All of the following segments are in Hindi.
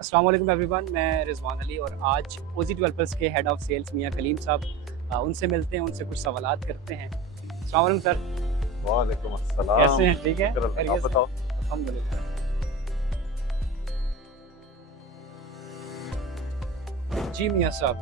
अस्सलाम वालेकुम एवरीवन, मैं रिजवान अली और आज ओजी डेवलपर्स के हेड ऑफ सेल्स मियां कलीम साहब उनसे मिलते हैं, उनसे कुछ सवालात करते हैं। अस्सलाम वालेकुम सर, वालेकुम अस्सलाम। कैसे हैं? ठीक है, शुक्र अल्लाह, खैरियत आप से? बताओ। अल्हम्दुलिल्लाह। जी मियां साहब,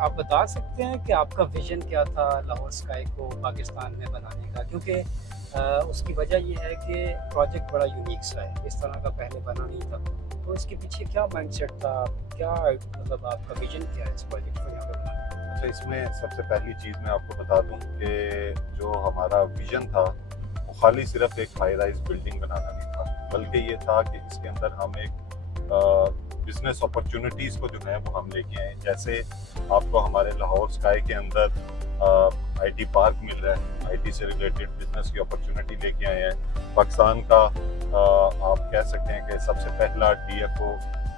आप बता सकते हैं कि आपका विज़न क्या था लाहौर स्काई को पाकिस्तान में बनाने का? क्योंकि उसकी वजह ये है कि प्रोजेक्ट बड़ा यूनिक सा है, इस तरह का पहले बना नहीं था। तो इसके पीछे क्या माइंडसेट था? क्या मतलब आपका विज़न क्या है इस प्रोजेक्ट को यहाँ पे बनाने का? अच्छा, इसमें सबसे पहली चीज़ मैं आपको बता दूं कि जो हमारा विजन था वो खाली सिर्फ एक हाई राइज बिल्डिंग बनाना नहीं था, बल्कि ये था कि इसके अंदर हम एक बिजनेस अपॉर्चुनिटीज़ को जो है वो हम लेके आए। जैसे आपको हमारे लाहौर स्काई के अंदर आईटी पार्क मिल रहा है, आईटी से रिलेटेड बिजनेस की अपॉर्चुनिटी लेके आए हैं। पाकिस्तान का आप कह सकते हैं कि सबसे पहला DFO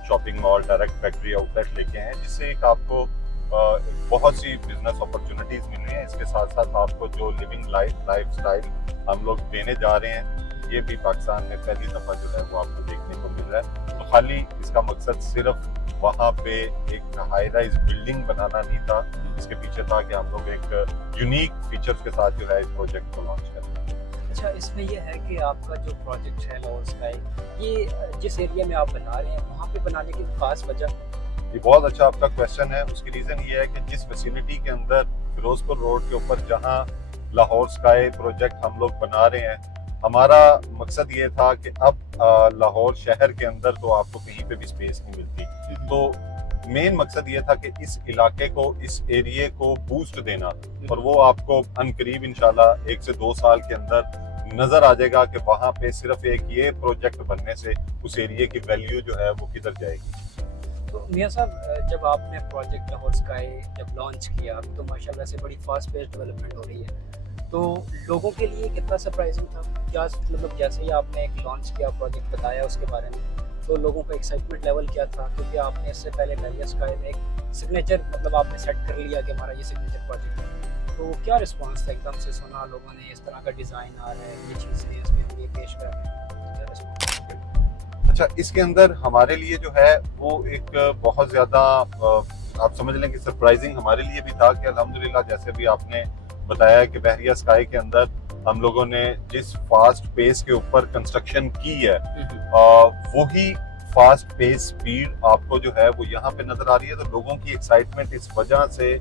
shopping mall direct factory outlet लेके आए हैं, जिससे एक आपको बहुत सी बिजनेस अपॉर्चुनिटीज मिल रही हैं। इसके साथ साथ आपको जो लिविंग लाइफ स्टाइल हम लोग देने जा रहे हैं, ये भी पाकिस्तान में पहली दफ़ा जो है वो आपको देखने को मिल रहा है। तो खाली इसका मकसद सिर्फ वहाँ पे एक हाई राइज बिल्डिंग बनाना नहीं था, इसके पीछे था कि हम लोग एक यूनिक फीचर्स के साथ जो है इस प्रोजेक्ट को लॉन्च करें। अच्छा, इसमें यह है कि आपका जो प्रोजेक्ट है लाहौर स्काई, ये जिस एरिया में आप बना रहे हैं वहाँ पे बनाने की खास वजह? ये बहुत अच्छा आपका क्वेश्चन है। उसकी रीज़न ये है कि जिस फैसिलिटी के अंदर फिरोजपुर रोड के ऊपर जहाँ लाहौर स्काई प्रोजेक्ट हम लोग बना रहे हैं, हमारा मकसद ये था कि अब लाहौर शहर के अंदर तो आपको कहीं पे भी स्पेस नहीं मिलती। तो मेन मकसद ये था कि इस इलाके को, इस एरिया को बूस्ट देना, और वो आपको अनकरीब इंशाल्लाह 1 से 2 साल के अंदर नजर आ जाएगा कि वहाँ पे सिर्फ एक ये प्रोजेक्ट बनने से उस एरिया की वैल्यू जो है वो किधर जाएगी। तो मियां साहब, जब आपने प्रोजेक्ट लाहौर स्काई जब लॉन्च किया तो माशाल्लाह से बड़ी फास्ट पेस डेवलपमेंट हो रही है, तो लोगों के लिए कितना सरप्राइजिंग था? क्या मतलब जैसे ही आपने एक लॉन्च किया, प्रोजेक्ट बताया उसके बारे में, तो लोगों का एक्साइटमेंट लेवल क्या था? क्योंकि आपने इससे पहले लाहौर स्काई में एक सिग्नेचर मतलब आपने सेट कर लिया कि हमारा ये सिग्नेचर प्रोजेक्ट है, तो क्या रिस्पॉन्स था? एकदम से सुना लोगों ने इस तरह का डिज़ाइन आ रहा है, ये चीज़ें इसमें हम ये पेश कर रहे हैं, तो क्या रिस्पॉन्स? अच्छा, इसके अंदर हमारे लिए जो है वो एक बहुत ज़्यादा आप समझ लें कि सरप्राइजिंग हमारे लिए भी था कि अल्हम्दुलिल्लाह, जैसे भी आपने बताया कि बहरिया स्काई के अंदर हम लोगों ने जिस फास्ट पेस के ऊपर कंस्ट्रक्शन की है, वही फास्ट पेस स्पीड आपको जो है वो यहाँ पे नजर आ रही है। तो लोगों की एक्साइटमेंट इस वजह से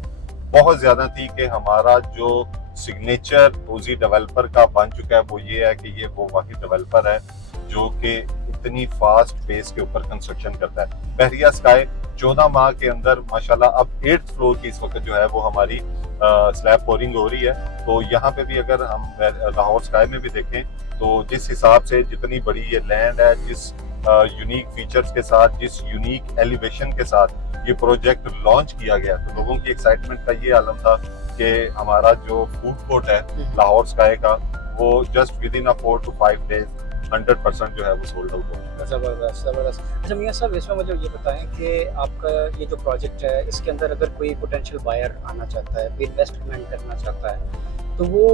बहुत ज़्यादा थी कि हमारा जो सिग्नेचर ओजी डेवलपर का बन चुका है वो ये है कि ये वो वाहिद डेवलपर है जो कि इतनी फास्ट पेस के ऊपर कंस्ट्रक्शन करता है। बहरिया स्काई 14 माह के अंदर माशाल्लाह अब 8th फ्लोर की इस वक्त जो है वो हमारी स्लैब पोरिंग हो रही है। तो यहाँ पे भी अगर हम लाहौर स्काई में भी देखें तो जिस हिसाब से जितनी बड़ी ये लैंड है, जिस यूनिक फीचर्स के साथ, जिस यूनिक एलिवेशन के साथ ये प्रोजेक्ट लॉन्च किया गया, तो लोगों की एक्साइटमेंट का ये आलम था कि हमारा जो फूड कोर्ट है लाहौर स्काई का, वो just with in 4 to 5 days 100% जो है वो सोल्ड आउट हो चुका है। ज़बरदस्त, ज़बरदस्त। अच्छा मियां साहब, इसमें मुझे ये बताएं कि आपका ये जो प्रोजेक्ट है, इसके अंदर अगर कोई पोटेंशियल बायर आना चाहता है, कोई इन्वेस्टमेंट करना चाहता है, तो वो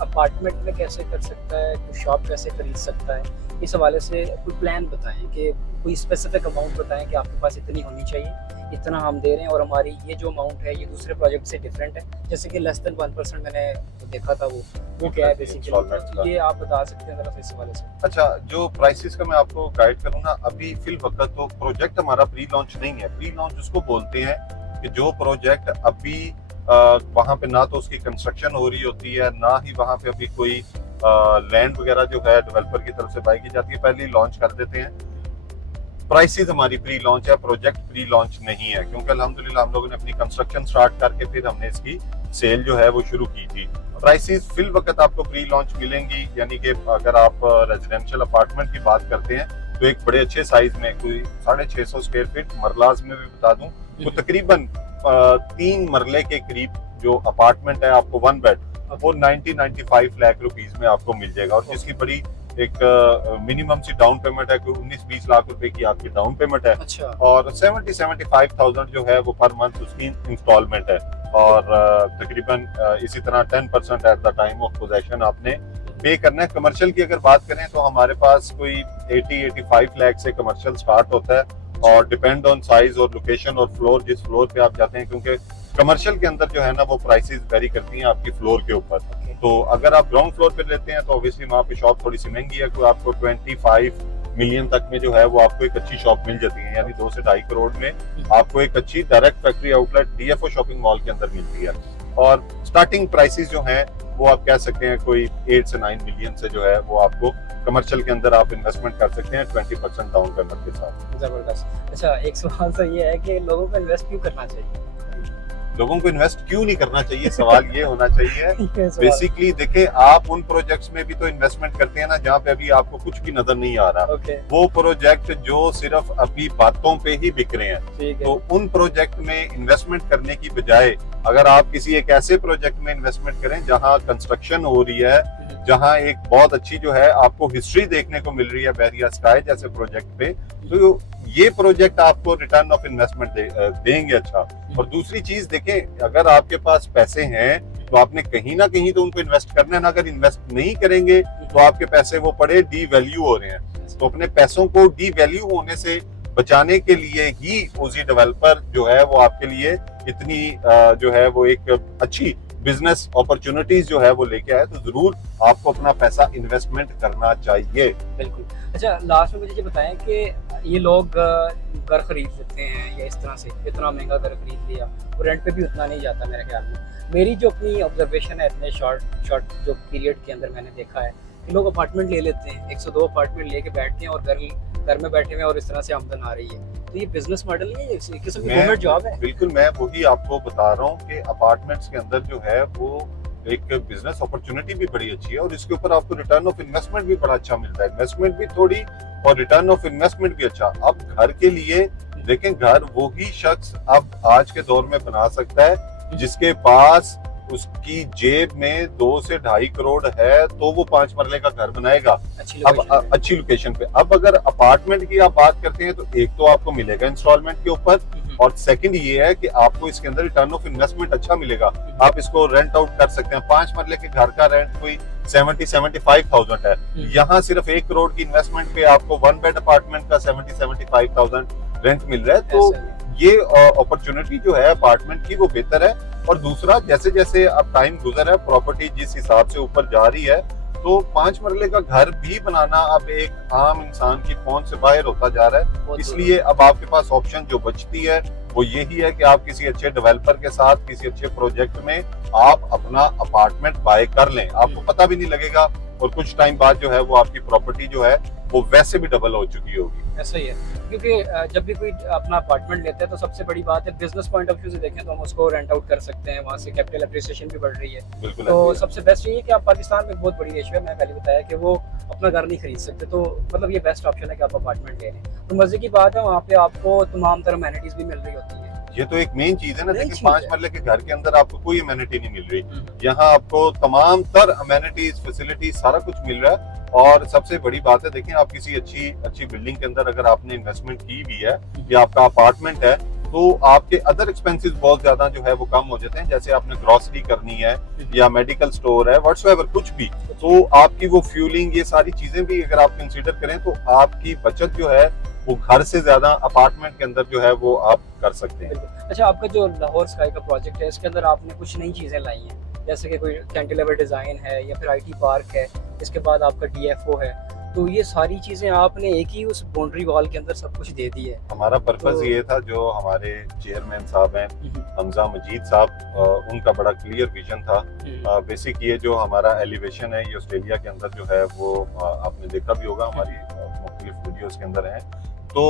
अपार्टमेंट में कैसे कर सकता है, कोई शॉप कैसे खरीद सकता है? इस हवाले से कोई प्लान बताएं कि कोई स्पेसिफिक अमाउंट बताएं कि आपके पास इतनी होनी चाहिए, इतना हम दे रहे हैं और हमारी ये जो अमाउंट है ये दूसरे प्रोजेक्ट से डिफरेंट है, जैसे कि लेस देन 1% मैंने देखा था, वो क्या है बेसिकली, ये आप बता सकते हैं ज़रा इस हवाले से? अच्छा, जो प्राइसेस का मैं आपको गाइड करूँ ना, अभी फिल वक्त तो प्रोजेक्ट हमारा प्री लॉन्च नहीं है। प्री लॉन्च उसको बोलते हैं कि जो प्रोजेक्ट अभी वहाँ पे ना तो उसकी कंस्ट्रक्शन हो रही होती है, ना ही वहाँ पे अभी कोई लैंड वगैरह जो है डेवलपर की तरफ से बाई की जाती है, पहले ही लॉन्च कर देते हैं। प्राइसेस हमारी प्री लॉन्च है, प्रोजेक्ट प्री लॉन्च नहीं है, क्योंकि अल्हम्दुलिल्लाह हम लोगों ने अपनी कंस्ट्रक्शन स्टार्ट करके फिर हमने इसकी सेल जो है वो शुरू की थी। प्राइसेस फिल वक्त आपको प्री लॉन्च मिलेंगी, यानी कि अगर आप रेजिडेंशियल अपार्टमेंट की बात करते हैं तो एक बड़े अच्छे साइज में कोई 650 स्क्वायर फीट, मरलाज में भी बता दूं तो तकरीबन 3 मरले के करीब जो अपार्टमेंट है आपको 1 बेड, वो 90-95 लाख रुपीज में आपको मिल जाएगा, और जिसकी बड़ी एक मिनिमम सी डाउन पेमेंट है, कोई 19-20 लाख रुपए की आपकी डाउन पेमेंट है। अच्छा। और 70-75,000 जो है वो पर मंथ उसकी इंस्टॉलमेंट है, और तकरीबन इसी तरह 10% at the time of possession आपने पे करना है। कमर्शियल की अगर बात करें तो हमारे पास कोई 80-85 लाख से कमर्शियल स्टार्ट होता है, और डिपेंड ऑन साइज और लोकेशन और फ्लोर, जिस फ्लोर पे आप जाते हैं, क्योंकि कमर्शियल के अंदर जो है ना वो प्राइसेस वेरी करती हैं आपकी फ्लोर के ऊपर। ओके। तो अगर आप ग्राउंड फ्लोर पे लेते हैं तो ऑब्वियसली वहाँ पे शॉप थोड़ी सी महंगी है, तो आपको 25 मिलियन तक में जो है वो आपको एक अच्छी शॉप मिल जाती है, यानी 2 से 2.5 करोड़ में आपको एक अच्छी direct factory outlet DFO shopping mall के अंदर मिलती है। और स्टार्टिंग प्राइसेस जो हैं वो आप कह सकते हैं कोई 8 से 9 मिलियन से जो है वो आपको कमर्शियल के अंदर आप इन्वेस्टमेंट कर सकते हैं 20% डाउन पेमेंट के साथ। जबरदस्त। अच्छा, एक सवाल तो ये है कि लोगों को इन्वेस्ट क्यों करना चाहिए? लोगों को इन्वेस्ट क्यों नहीं करना चाहिए, सवाल ये होना चाहिए। ये सवाल। बेसिकली देखिए, आप उन प्रोजेक्ट्स में भी तो इन्वेस्टमेंट करते हैं ना जहाँ पे अभी आपको कुछ भी नजर नहीं आ रहा। ओके, वो प्रोजेक्ट जो सिर्फ अभी बातों पे ही बिक रहे हैं, ठीक है। तो उन प्रोजेक्ट में इन्वेस्टमेंट करने की बजाय अगर आप किसी एक ऐसे प्रोजेक्ट में इन्वेस्टमेंट करें जहां कंस्ट्रक्शन हो रही है, जहां एक बहुत अच्छी जो है आपको हिस्ट्री देखने को मिल रही है बहरिया स्काई जैसे प्रोजेक्ट पे, तो ये प्रोजेक्ट आपको रिटर्न ऑफ इन्वेस्टमेंट देंगे अच्छा। और दूसरी चीज देखें, अगर आपके पास पैसे हैं तो आपने कहीं ना कहीं तो उनको इन्वेस्ट करना है ना। अगर इन्वेस्ट नहीं करेंगे तो आपके पैसे वो पड़े डी वैल्यू हो रहे हैं। तो अपने पैसों को डी वैल्यू होने से बचाने के लिए ही ओजी डेवलपर जो है वो आपके लिए इतनी जो है वो एक अच्छी बिजनेस अपॉर्चुनिटीज जो है वो लेके आए। तो जरूर आपको अपना पैसा इन्वेस्टमेंट करना चाहिए। बिल्कुल। अच्छा, लास्ट में मुझे ये बताएं कि ये लोग घर खरीद लेते हैं या इस तरह से इतना महंगा घर खरीद लिया और रेंट पे भी उतना नहीं जाता मेरे ख्याल में। मेरी जो अपनी ऑब्जर्वेशन है इतने शॉर्ट जो पीरियड के अंदर मैंने देखा है कि लोग अपार्टमेंट ले लेते हैं, 102 अपार्टमेंट लेके बैठते हैं और घर में बैठे हुए हैं और इस तरह से आमदन आ रही है। तो ये बिजनेस मॉडल नहीं है, एक किस्म की गवर्नमेंट जॉब है। बिल्कुल, मैं वही आपको बता रहा हूँ कि अपार्टमेंट्स के अंदर जो है वो एक बिजनेस अपॉर्चुनिटी भी बड़ी अच्छी है और इसके ऊपर आपको रिटर्न ऑफ इन्वेस्टमेंट भी बड़ा अच्छा मिलता है। इन्वेस्टमेंट भी थोड़ी और रिटर्न ऑफ इन्वेस्टमेंट भी अच्छा। अब घर के लिए देखें, घर वो ही शख्स अब आज के दौर में बना सकता है जिसके पास उसकी जेब में 2 से 2.5 करोड़ है, तो वो 5 मरले का घर बनाएगा अच्छी लोकेशन पे। अब अगर अपार्टमेंट की आप बात करते हैं तो एक तो आपको मिलेगा इंस्टॉलमेंट के ऊपर, और सेकंड ये है कि आपको इसके अंदर रिटर्न ऑफ इन्वेस्टमेंट अच्छा मिलेगा। आप इसको रेंट आउट कर सकते हैं। 5 मरले के घर का रेंट कोई 70-75,000 है। यहाँ सिर्फ 1 करोड़ की इन्वेस्टमेंट पे आपको 1 बेड अपार्टमेंट का 70-75,000 रेंट मिल रहा है। तो ये अपॉर्चुनिटी जो है अपार्टमेंट की वो बेहतर है। और दूसरा, जैसे जैसे अब टाइम गुजर है, प्रॉपर्टी जिस हिसाब से ऊपर जा रही है, तो 5 मरले का घर भी बनाना अब एक आम इंसान की पहुंच से बाहर होता जा रहा है। इसलिए अब आपके पास ऑप्शन जो बचती है वो यही है कि आप किसी अच्छे डेवलपर के साथ किसी अच्छे प्रोजेक्ट में आप अपना अपार्टमेंट बाय कर लें। आपको पता भी नहीं लगेगा और कुछ टाइम बाद जो है वो आपकी प्रॉपर्टी जो है वो वैसे भी डबल हो चुकी होगी। ऐसा ही है, क्योंकि जब भी कोई अपना अपार्टमेंट लेता है तो सबसे बड़ी बात है बिजनेस पॉइंट ऑफ व्यू से देखें तो हम उसको रेंट आउट कर सकते हैं, वहाँ से कैपिटल एप्रिसिएशन भी बढ़ रही है। बिल्कुल। तो सबसे बेस्ट ये है कि आप पाकिस्तान में एक बहुत बड़ी रेशियो है, मैं पहले बताया कि वो अपना घर नहीं खरीद सकते, तो मतलब ये बेस्ट ऑप्शन है कि आप अपार्टमेंट ले लें। तो मजे की बात है, वहाँ पे आपको तमाम तरह अमेनिटीज भी मिल रही होती है। ये तो एक मेन चीज है ना। देखिए, 5 मरले के घर के अंदर आपको कोई अमेनिटी नहीं मिल रही, यहाँ आपको तमाम तर अमेनिटीज फैसिलिटीज सारा कुछ मिल रहा है। और सबसे बड़ी बात है, देखिए, आप किसी अच्छी बिल्डिंग के अंदर अगर आपने इन्वेस्टमेंट की भी है या आपका अपार्टमेंट है, तो आपके अदर एक्सपेंसेस बहुत ज्यादा जो है वो कम हो जाते हैं। जैसे आपने ग्रोसरी करनी है या मेडिकल स्टोर है, व्हाट्सएवर कुछ भी, तो आपकी वो फ्यूलिंग, ये सारी चीजें भी अगर आप कंसीडर करें तो आपकी बचत जो है वो घर से ज्यादा अपार्टमेंट के अंदर जो है वो आप कर सकते हैं। अच्छा, आपका जो लाहौर स्काई का प्रोजेक्ट है, इसके अंदर आपने कुछ नई चीजें लाई हैं, जैसे कि कोई कैंटिलीवर डिजाइन है या फिर IT पार्क है, इसके बाद आपका DFO है, तो ये सारी चीजें आपने एक ही उस बाउंड्री वॉल के अंदर सब कुछ दे दी है। हमारा पर्पस ये था, जो हमारे चेयरमैन साहब हैं हमजा मजीद साहब, उनका बड़ा क्लियर विजन था। बेसिक ये जो हमारा एलिवेशन है ये ऑस्ट्रेलिया के अंदर जो है वो आपने देखा भी होगा, हमारी मुख्तलिफ वीडियोस के अंदर है। तो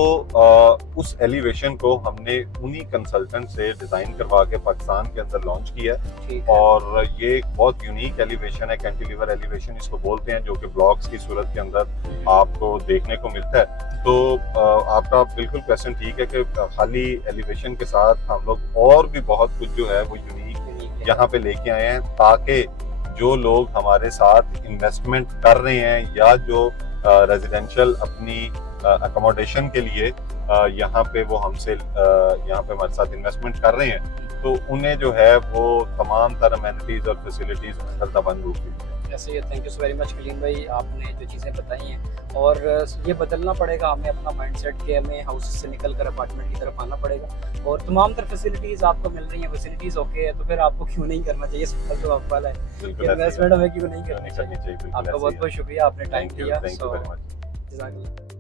उस एलिवेशन को हमने उन्हीं कंसल्टेंट से डिजाइन करवा के पाकिस्तान के अंदर लॉन्च किया है। और ये एक बहुत यूनिक एलिवेशन है, कैंटिलीवर एलिवेशन इसको बोलते हैं, जो कि ब्लॉक्स की सूरत के अंदर आपको देखने को मिलता है। तो आपका बिल्कुल क्वेश्चन ठीक है कि खाली एलिवेशन के साथ हम लोग और भी बहुत कुछ जो है वो यूनिक यहाँ पे लेके आए हैं, ताकि जो लोग हमारे साथ इन्वेस्टमेंट कर रहे हैं या जो रेजिडेंशियल अपनी अकोमोडेशन के लिए यहाँ पे वो हमसे यहाँ पे हमारे साथ इन्वेस्टमेंट कर रहे हैं, तो उन्हें जो है वो तमाम तरह अमेनिटीज और facilities under the one roof मिलती हैं। ऐसे ही thank you so very much Kaleem भाई, आपने जो चीज़ें बताई हैं और ये बदलना पड़ेगा हमें अपना माइंडसेट कि हमें हाउस से निकल कर अपार्टमेंट की तरफ आना पड़ेगा और तमाम तरह फैसिलिटीज़ आपको मिल रही हैं, फैसिलिटीज़ ओके है तो फिर आपको क्यों नहीं करना चाहिए, सवाल तो आपका है बिल्कुल ऐसे ही इन्वेस्टमेंट हमें क्यों नहीं करनी करनी चाहिए। चाहिए, बिल्कुल आपका ऐसे बहुत ही बहुत शुक्रिया, आपने है। टाइम थैंक यू दिया। Very much. जज़ाकल्लाह।